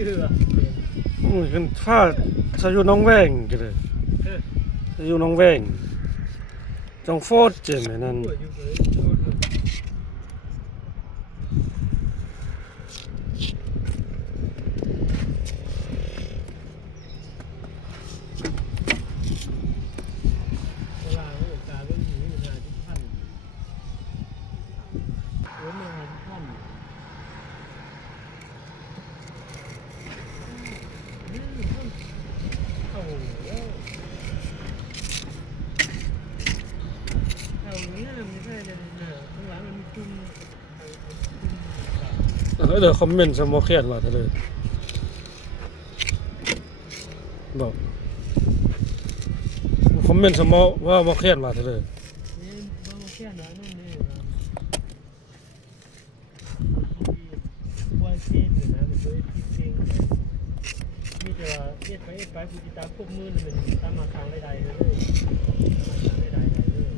กันฟ้าสอยู่น้องแวงกันเลยสอยู่น้องแวงจังโฟดเจมนั่นเดี๋ยวคอมเมนต์สมอเขียนว่าเถอะเลยบอกคอมเมนต์สมอว่าบ่เขียนว่าเถอะเลยมีแต่ว่าเอ็ดไปผู้ติดตามพวกมือนี่มันตามมาทางใดๆเลยตามมาทางใดๆเลย